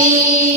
happy